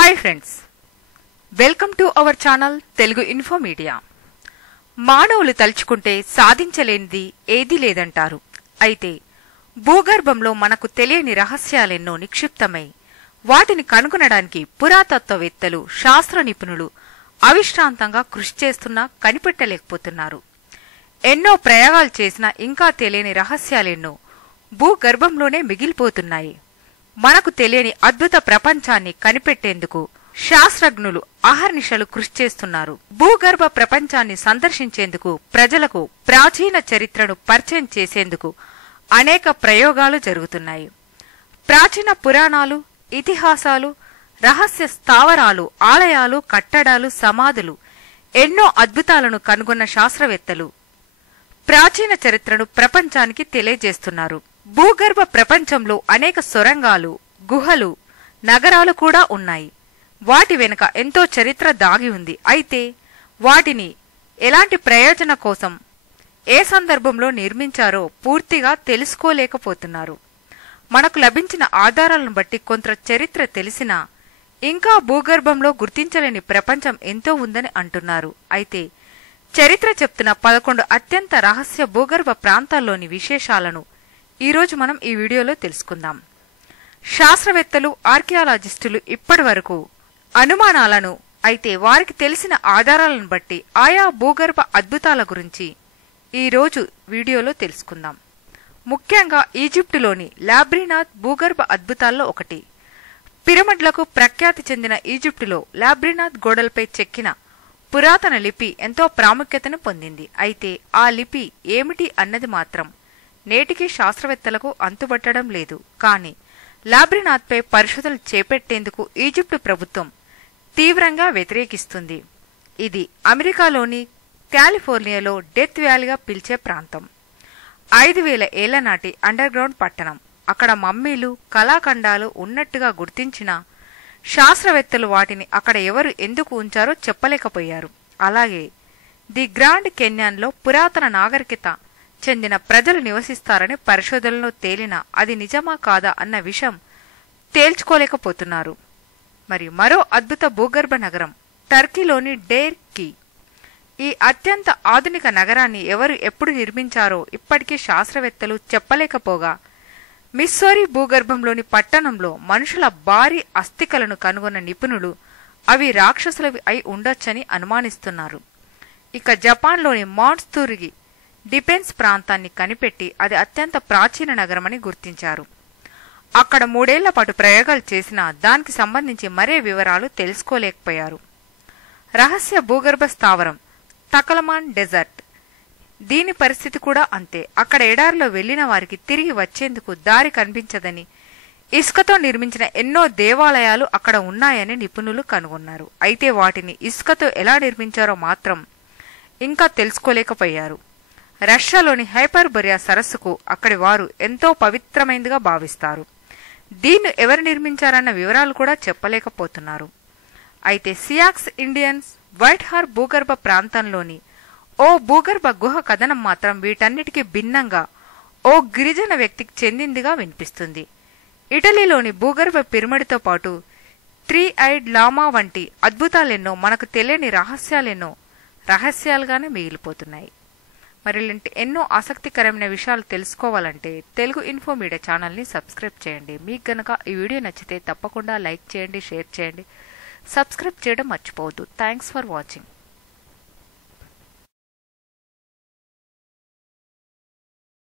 Hi friends welcome to our channel Telugu info media మానవులు తలుచుకుంటే సాధించలేనిది ఏదీ లేదంటారు. అయితే భూగర్భంలో మనకు తెలియని రహస్యాలెన్నో నిక్షిప్తమై వాటిని కనుగొనడానికి పురాతత్వవేత్తలు శాస్త్ర నిపుణులు అవిశ్రాంతంగా కృషి చేస్తున్నా కనిపెట్టలేకపోతున్నారు. ఎన్నో ప్రయోగాలు చేసినా ఇంకా తెలియని రహస్యాలెన్నో భూగర్భంలోనే మిగిలిపోతున్నాయి. మనకు తెలియని అద్భుత ప్రపంచాన్ని కనిపెట్టేందుకు శాస్త్రజ్ఞులు అహర్నిశలు కృషి చేస్తున్నారు. భూగర్భ ప్రపంచాన్ని సందర్శించేందుకు ప్రజలకు ప్రాచీన చరిత్రను పరిచయం చేసేందుకు అనేక ప్రయోగాలు జరుగుతున్నాయి. ప్రాచీన పురాణాలు ఇతిహాసాలు రహస్య స్థావరాలు ఆలయాలు కట్టడాలు సమాధులు ఎన్నో అద్భుతాలను కనుగొన్న శాస్త్రవేత్తలు ప్రాచీన చరిత్రను ప్రపంచానికి తెలియజేస్తున్నారు. భూగర్భ ప్రపంచంలో అనేక సొరంగాలు గుహలు నగరాలు కూడా ఉన్నాయి. వాటి వెనుక ఎంతో చరిత్ర దాగి ఉంది. అయితే వాటిని ఎలాంటి ప్రయోజన కోసం ఏ సందర్భంలో నిర్మించారో పూర్తిగా తెలుసుకోలేకపోతున్నారు. మనకు లభించిన ఆధారాలను బట్టి కొంత చరిత్ర తెలిసినా ఇంకా భూగర్భంలో గుర్తించలేని ప్రపంచం ఎంతో ఉందని అంటున్నారు. అయితే చరిత్ర చెప్తున్న పదకొండు అత్యంత రహస్య భూగర్భ ప్రాంతాల్లోని విశేషాలను ఈరోజు మనం ఈ వీడియోలో తెలుసుకుందాం. శాస్త్రవేత్తలు ఆర్కియాలజిస్టులు ఇప్పటి వరకు అనుమానాలను అయితే వారికి తెలిసిన ఆధారాలను బట్టి ఆయా భూగర్భ అద్భుతాల గురించి ఈరోజు వీడియోలో తెలుసుకుందాం. ముఖ్యంగా ఈజిప్టులోని లాబ్రీనాథ్ భూగర్భ అద్భుతాల్లో ఒకటి. పిరమిడ్లకు ప్రఖ్యాతి చెందిన ఈజిప్టులో లాబ్రీనాథ్ గోడలపై చెక్కిన పురాతన లిపి ఎంతో ప్రాముఖ్యతను పొందింది. అయితే ఆ లిపి ఏమిటి అన్నది మాత్రం నేటికి శాస్త్రవేత్తలకు అంతుబట్టడం లేదు. కానీ లాబ్రినాథ్పై పరిశోధనలు చేపట్టేందుకు ఈజిప్టు ప్రభుత్వం తీవ్రంగా వ్యతిరేకిస్తుంది. ఇది అమెరికాలోని కాలిఫోర్నియాలో డెత్ వ్యాలీగా పిలిచే ప్రాంతం. ఐదు వేల ఏళ్ళ నాటి పట్టణం. అక్కడ మమ్మీలు కళాఖండాలు ఉన్నట్టుగా గుర్తించిన శాస్త్రవేత్తలు వాటిని అక్కడ ఎవరు ఎందుకు ఉంచారో చెప్పలేకపోయారు. అలాగే ది గ్రాండ్ కెన్యాన్లో పురాతన నాగరికత చెందిన ప్రజలు నివసిస్తారని పరిశోధనలో తేలిన అది నిజమా కాదా అన్న విషయం తేల్చుకోలేకపోతున్నారు. మరి మరో అద్భుత భూగర్భ నగరం టర్కీలోని డేర్ కీ. ఈ అత్యంత ఆధునిక నగరాన్ని ఎవరు ఎప్పుడు నిర్మించారో ఇప్పటికీ శాస్త్రవేత్తలు చెప్పలేకపోగా మిస్సోరీ భూగర్భంలోని పట్టణంలో మనుషుల భారీ అస్థికలను కనుగొన్న నిపుణులు అవి రాక్షసులవి అయి ఉండొచ్చని అనుమానిస్తున్నారు. ఇక జపాన్లోని మాన్స్తూరిగి డిఫెన్స్ ప్రాంతాన్ని కనిపెట్టి అది అత్యంత ప్రాచీన నగరమని గుర్తించారు. అక్కడ మూడేళ్ళ పాటు ప్రయోగాలు చేసినా దానికి సంబంధించి మరే వివరాలు తెలుసుకోలేకపోయారు. రహస్య భూగర్భ స్థావరం తకలమాన్ డెజర్ట్. దీని పరిస్థితి కూడా అంతే. అక్కడ ఎడారిలో వెళ్ళిన వారికి తిరిగి వచ్చేందుకు దారి కనిపించదని ఇసుకతో నిర్మించిన ఎన్నో దేవాలయాలు అక్కడ ఉన్నాయని నిపుణులు కనుగొన్నారు. అయితే వాటిని ఇసుకతో ఎలా నిర్మించారో మాత్రం ఇంకా తెలుసుకోలేకపోయారు. రష్యాలోని హైపర్బొరియా సరస్సుకు అక్కడి వారు ఎంతో పవిత్రమైనదిగా భావిస్తారు. దీన్ని ఎవరు నిర్మించారన్న వివరాలు కూడా చెప్పలేకపోతున్నారు. అయితే సియాక్స్ ఇండియన్స్ వైట్ హార్ భూగర్భ ప్రాంతంలోని ఓ భూగర్భ గుహ కథనం మాత్రం వీటన్నిటికీ భిన్నంగా ఓ గిరిజన వ్యక్తికి చెందిందిగా వినిపిస్తుంది. ఇటలీలోని భూగర్భ పిరమిడ్తో పాటు త్రీ ఐడ్ లామా వంటి అద్భుతాలెన్నో మనకు తెలియని రహస్యాలెన్నో రహస్యాలుగానే మిగిలిపోతున్నాయి. మరి ఇలాంటి ఎన్నో ఆసక్తికరమైన విషయాలు తెలుసుకోవాలంటే తెలుగు ఇన్ఫో మీడియా ఛానల్ని సబ్స్క్రైబ్ చేయండి. మీకు గనక ఈ వీడియో నచ్చితే తప్పకుండా లైక్ చేయండి షేర్ చేయండి. సబ్స్క్రైబ్ చేయడం మర్చిపోవద్దు. Thanks for watching